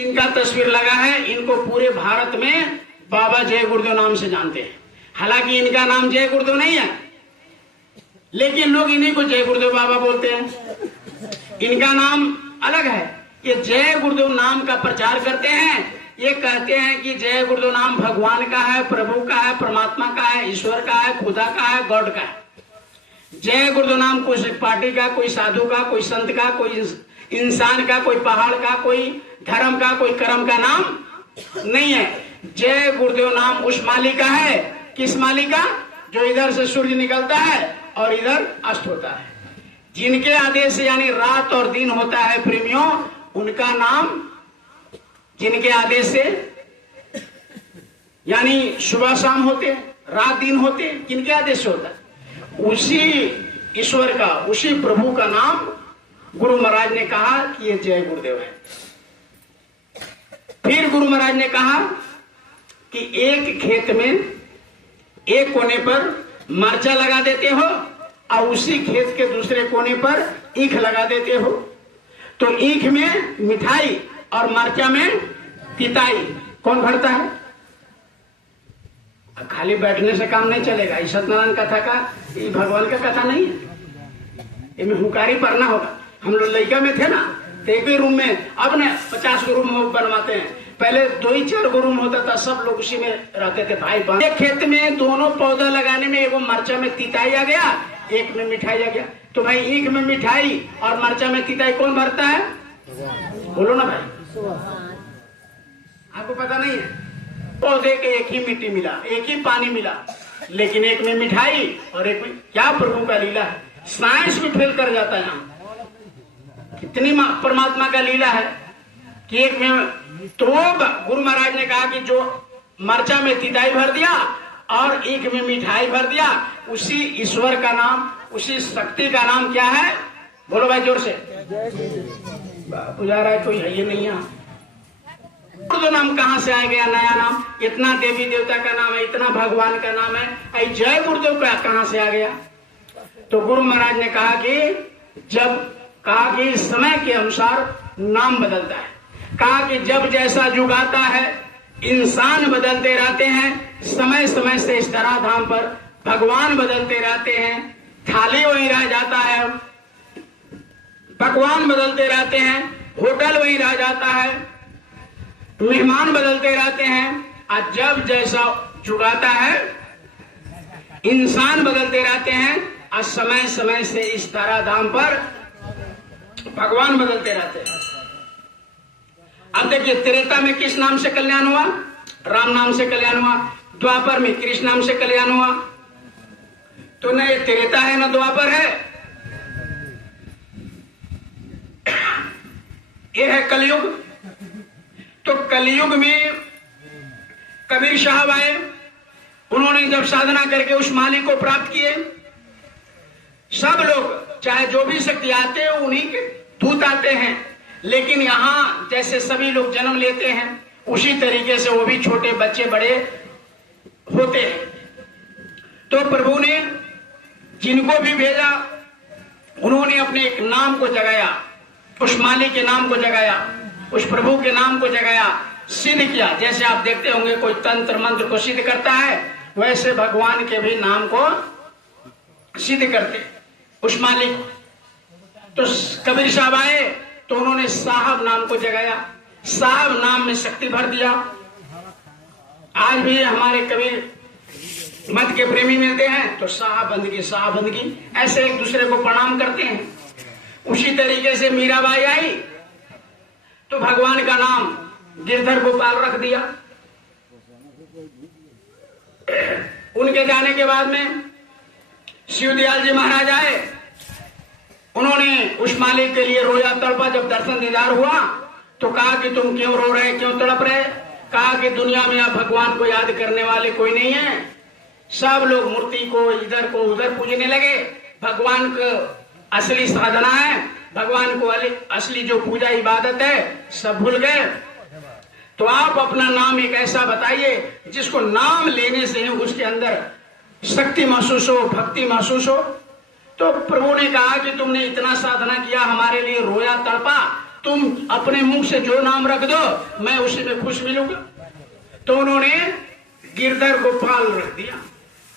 इनका तस्वीर लगा है, इनको पूरे भारत में बाबा जय गुरुदेव नाम से जानते हैं। हालांकि इनका नाम जय गुरुदेव नहीं है, लेकिन लोग इन्हीं को जय गुरुदेव बाबा बोलते हैं। इनका नाम अलग है। ये जय गुरुदेव नाम का प्रचार करते हैं। ये कहते हैं कि जय गुरुदेव नाम भगवान का है, प्रभु का है, परमात्मा का है, ईश्वर का है, खुदा का है, गॉड का है। जय गुरुदेव नाम कोई पार्टी का, कोई साधु का, कोई संत का, कोई इंसान का, कोई पहाड़ का, कोई धर्म का, कोई कर्म का नाम नहीं है। जय गुरुदेव नाम उस माली का है। किस माली का? जो इधर से सूर्य निकलता है और इधर अस्त होता है। जिनके आदेश से यानी रात और दिन होता है प्रेमियों, उनका नाम जिनके आदेश से यानी सुबह शाम होते, रात दिन होते, किनके आदेश से होता है? उसी ईश्वर का, उसी प्रभु का नाम गुरु महाराज ने कहा कि ये जय गुरुदेव है। फिर गुरु महाराज ने कहा कि एक खेत में एक कोने पर मरचा लगा देते हो और उसी खेत के दूसरे कोने पर ईख लगा देते हो, तो ईख में मिठाई और मरचा में पिताई, कौन भरता है? खाली बैठने से काम नहीं चलेगा। ये सत्यनारायण कथा का, ये भगवान का कथा नहीं है। इनमें हुकारी पढ़ना होगा। हम लोग लड़का में थे ना, तो एक ही रूम में, अब ने 50 को रूम बनवाते हैं। पहले 2-4 को रूम होता था, सब लोग उसी में रहते थे, भाई बहन। एक खेत में दोनों पौधा लगाने में एगो मरचा में तिताई आ गया, एक में मिठाई आ गया। तो भाई ईख में मिठाई और मरचा में तिताई कौन भरता है? बोलो ना भाई, आपको पता नहीं है? पौधे के एक ही मिट्टी मिला, एक ही पानी मिला, लेकिन एक में मिठाई और एक में, क्या प्रभु का लीला है। साइंस भी फेल कर जाता है यहाँ। कितनी परमात्मा का लीला है कि एक में, तो गुरु महाराज ने कहा कि जो मरचा में तिताई भर दिया और ईख में मिठाई भर दिया, उसी ईश्वर का नाम, उसी शक्ति का नाम क्या है? बोलो भाई जोर से। पुजारा है कोई है, ये नहीं है। गुरुदेव नाम कहाँ से आ गया? नया नाम। इतना देवी देवता का नाम है, इतना भगवान का नाम है, जय गुरुदेव का कहाँ से आ गया? तो गुरु महाराज ने कहा कि जब कहा कि समय के अनुसार नाम बदलता है। कहा कि जब जैसा युग आता है, इंसान बदलते रहते हैं, समय समय से इस तरह धाम पर भगवान बदलते रहते हैं। थाली वहीं रह जाता है, पकवान बदलते रहते हैं, होटल वहीं रह जाता है, मेहमान बदलते रहते हैं। और जब जैसा युग आता है, इंसान बदलते रहते हैं और समय समय से इस तरह धाम पर भगवान बदलते रहते हैं। अब देखिए, त्रेता में किस नाम से कल्याण हुआ? राम नाम से कल्याण हुआ। द्वापर में कृष्ण नाम से कल्याण हुआ। तो न ये त्रेता है न द्वापर है, ये है कलयुग। तो कलयुग में कबीर साहब आए, उन्होंने जब साधना करके उस मालिक को प्राप्त किए। सब लोग चाहे जो भी शक्ति आते हैं उन्हीं के दूत आते हैं, लेकिन यहाँ जैसे सभी लोग जन्म लेते हैं उसी तरीके से वो भी छोटे बच्चे बड़े होते हैं। तो प्रभु ने जिनको भी भेजा, उन्होंने अपने एक नाम को जगाया, उस मालिक के नाम को जगाया, उस प्रभु के नाम को जगाया, सिद्ध किया। जैसे आप देखते होंगे कोई तंत्र मंत्र को सिद्ध करता है, वैसे भगवान के भी नाम को सिद्ध करते उस मालिक। तो कबीर साहब आए तो उन्होंने साहब नाम को जगाया, साहब नाम में शक्ति भर दिया। आज भी हमारे कबीर मत के प्रेमी मिलते हैं तो साहब बंदगी ऐसे एक दूसरे को प्रणाम करते हैं। उसी तरीके से मीराबाई आई तो भगवान का नाम गिरधर गोपाल रख दिया। उनके जाने के बाद में शिवदयाल जी महाराज आए, उन्होंने उस मालिक के लिए रोया तड़पा। जब दर्शन दीदार हुआ तो कहा कि तुम क्यों रो रहे, क्यों तड़प रहे? कहा कि दुनिया में अब भगवान को याद करने वाले कोई नहीं है, सब लोग मूर्ति को इधर को उधर पूजने लगे। भगवान को असली साधना है, भगवान को असली जो पूजा इबादत है, सब भूल गए। तो आप अपना नाम एक ऐसा बताइए जिसको नाम लेने से ही उसके अंदर शक्ति महसूस हो, भक्ति महसूस हो। तो प्रभु ने कहा कि तुमने इतना साधना किया, हमारे लिए रोया तड़पा, तुम अपने मुंह से जो नाम रख दो मैं उसी में खुश मिलूंगा। तो उन्होंने गिरधर गोपाल रख दिया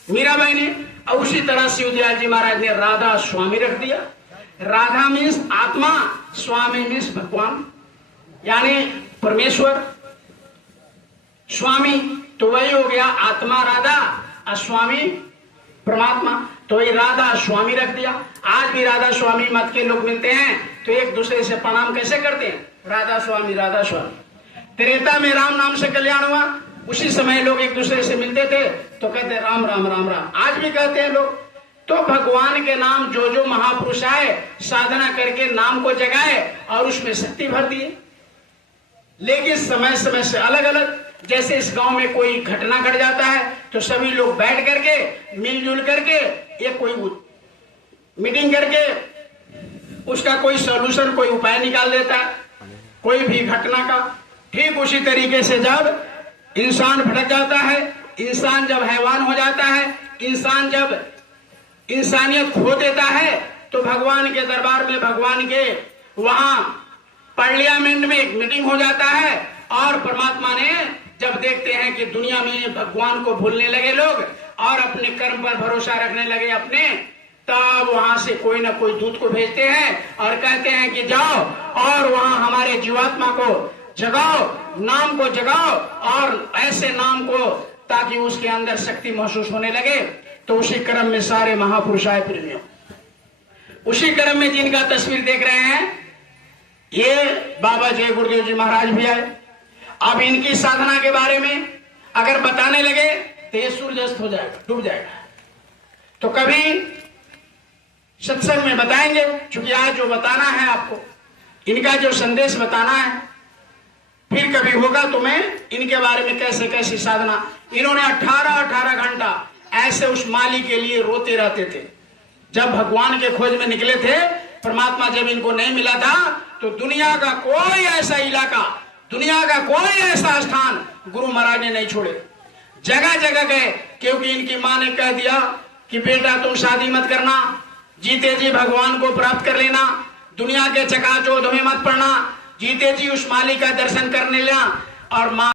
मीराबाई ने, और उसी तरह शिवदयाल जी महाराज ने राधा स्वामी रख दिया। राधा मीन्स आत्मा, स्वामी मीन्स भगवान यानी परमेश्वर। स्वामी तो वही हो गया आत्मा राधा और स्वामी परमात्मा, तो ये राधा स्वामी रख दिया। आज भी राधा स्वामी मत के लोग मिलते हैं तो एक दूसरे से प्रणाम कैसे करते हैं? राधा स्वामी राधा स्वामी। त्रेता में राम नाम से कल्याण हुआ, उसी समय लोग एक दूसरे से मिलते थे तो कहते राम राम राम राम, आज भी कहते हैं लोग। तो भगवान के नाम जो महापुरुष आए साधना करके नाम को जगाए और उसमें शक्ति भर दिए। लेकिन समय समय से अलग अलग, जैसे इस गांव में कोई घटना घट जाता है तो सभी लोग बैठ करके मिलजुल करके एक कोई मीटिंग करके उसका कोई सॉल्यूशन, कोई उपाय निकाल देता है कोई भी घटना का। ठीक उसी तरीके से जब इंसान भटक जाता है, इंसान जब हैवान हो जाता है, इंसान जब इंसानियत खो देता है, तो भगवान के दरबार में, भगवान के वहां पार्लियामेंट में एक मीटिंग हो जाता है और परमात्मा ने जब देखते हैं कि दुनिया में भगवान को भूलने लगे लोग और अपने कर्म पर भरोसा रखने लगे अपने, तब वहां से कोई ना कोई दूत को भेजते हैं और कहते हैं कि जाओ और वहां हमारे जीवात्मा को जगाओ, नाम को जगाओ और ऐसे नाम को, ताकि उसके अंदर शक्ति महसूस होने लगे। तो उसी क्रम में सारे महापुरुष आए प्रेमियों। उसी क्रम में जिनका तस्वीर देख रहे हैं ये बाबा जय गुरुदेव जी महाराज भी आए। अब इनकी साधना के बारे में अगर बताने लगे तो ये सूर्यास्त हो जाएगा, डूब जाएगा। तो कभी सत्संग में बताएंगे, क्योंकि आज जो बताना है आपको, इनका जो संदेश बताना है, फिर कभी होगा तो मैं इनके बारे में कैसे कैसी साधना। इन्होंने 18 घंटा ऐसे उस माली के लिए रोते रहते थे। जब भगवान के खोज में निकले थे, परमात्मा जब इनको नहीं मिला था, तो दुनिया का कोई ऐसा इलाका, दुनिया का कोई ऐसा स्थान गुरु महाराज ने नहीं छोड़े, जगह जगह गए। क्योंकि इनकी माँ ने कह दिया कि बेटा तुम शादी मत करना, जीते जी भगवान को प्राप्त कर लेना, दुनिया के चकाचौंध में मत पड़ना, जीते जी उस माली का दर्शन करने लेना। और माँ